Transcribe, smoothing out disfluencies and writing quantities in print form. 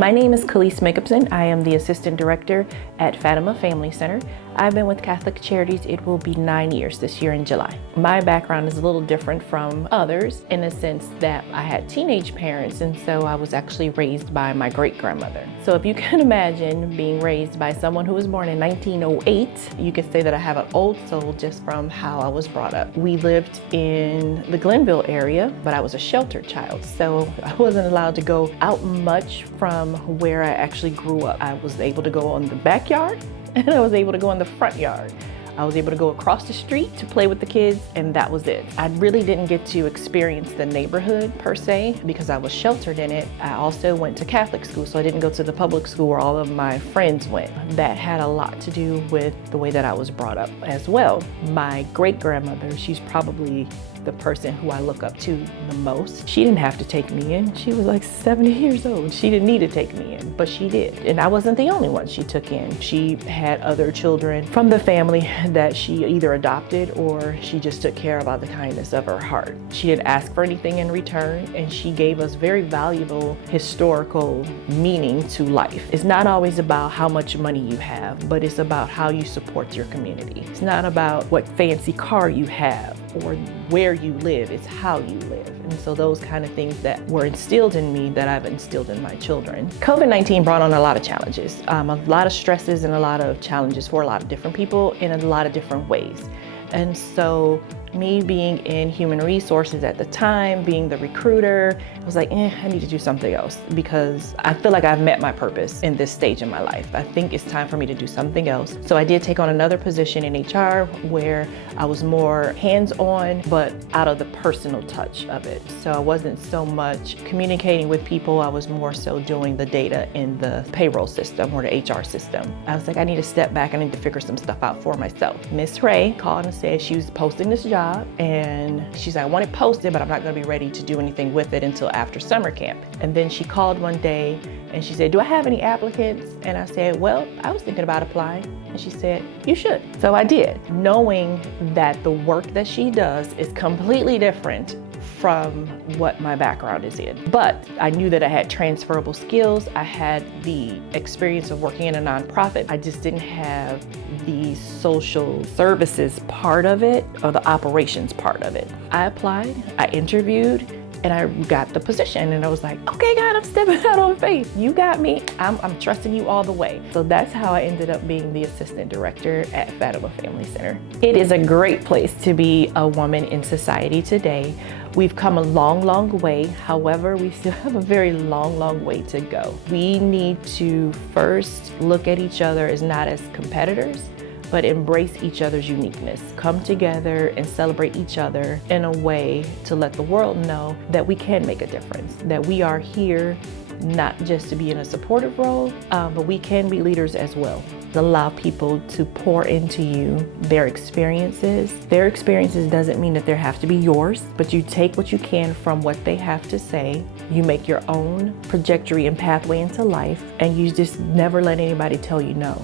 My name is Khaalise Makupson. I am the Assistant Director at Fatima Family Center. I've been with Catholic Charities, it will be 9 years this year in July. My background is a little different from others in the sense that I had teenage parents, and so I was actually raised by my great-grandmother. So if you can imagine being raised by someone who was born in 1908, you could say that I have an old soul just from how I was brought up. We lived in the Glenville area, but I was a sheltered child, so I wasn't allowed to go out much from where I actually grew up. I was able to go in the backyard, and I was able to go in the front yard. I was able to go across the street to play with the kids, and that was it. I really didn't get to experience the neighborhood per se because I was sheltered in it. I also went to Catholic school, so I didn't go to the public school where all of my friends went. That had a lot to do with the way that I was brought up as well. My great-grandmother, she's probably the person who I look up to the most. She didn't have to take me in. She was like 70 years old. She didn't need to take me in, but she did. And I wasn't the only one she took in. She had other children from the family that she either adopted or she just took care of out of the kindness of her heart. She didn't ask for anything in return, and she gave us very valuable historical meaning to life. It's not always about how much money you have, but it's about how you support your community. It's not about what fancy car you have or where you live, it's how you live. And so those kind of things that were instilled in me that I've instilled in my children. COVID-19 brought on a lot of challenges, a lot of stresses and a lot of challenges for a lot of different people in a lot of different ways. And so me being in human resources at the time, being the recruiter, I was like, I need to do something else because I feel like I've met my purpose in this stage in my life. I think it's time for me to do something else. So I did take on another position in HR where I was more hands-on, but out of the personal touch of it. So I wasn't so much communicating with people, I was more so doing the data in the payroll system or the HR system. I was like, I need to step back, I need to figure some stuff out for myself. Miss Ray called and said she was posting this job, and she's like, I want it posted, but I'm not gonna be ready to do anything with it until after summer camp. And then she called one day and she said, do I have any applicants? And I said, well, I was thinking about applying. And she said, you should. So I did, knowing that the work that she does is completely different from what my background is in. But I knew that I had transferable skills. I had the experience of working in a nonprofit. I just didn't have the social services part of it or the operations part of it. I applied, I interviewed, and I got the position, and I was like, okay, God, I'm stepping out on faith. You got me. I'm trusting you all the way. So that's how I ended up being the assistant director at Fatima Family Center. It is a great place to be a woman in society today. We've come a long, long way. However, we still have a very long, long way to go. We need to first look at each other as not as competitors, but embrace each other's uniqueness. Come together and celebrate each other in a way to let the world know that we can make a difference, that we are here not just to be in a supportive role, but we can be leaders as well. Allow people to pour into you their experiences. Their experiences doesn't mean that they have to be yours, but you take what you can from what they have to say. You make your own trajectory and pathway into life, and you just never let anybody tell you no.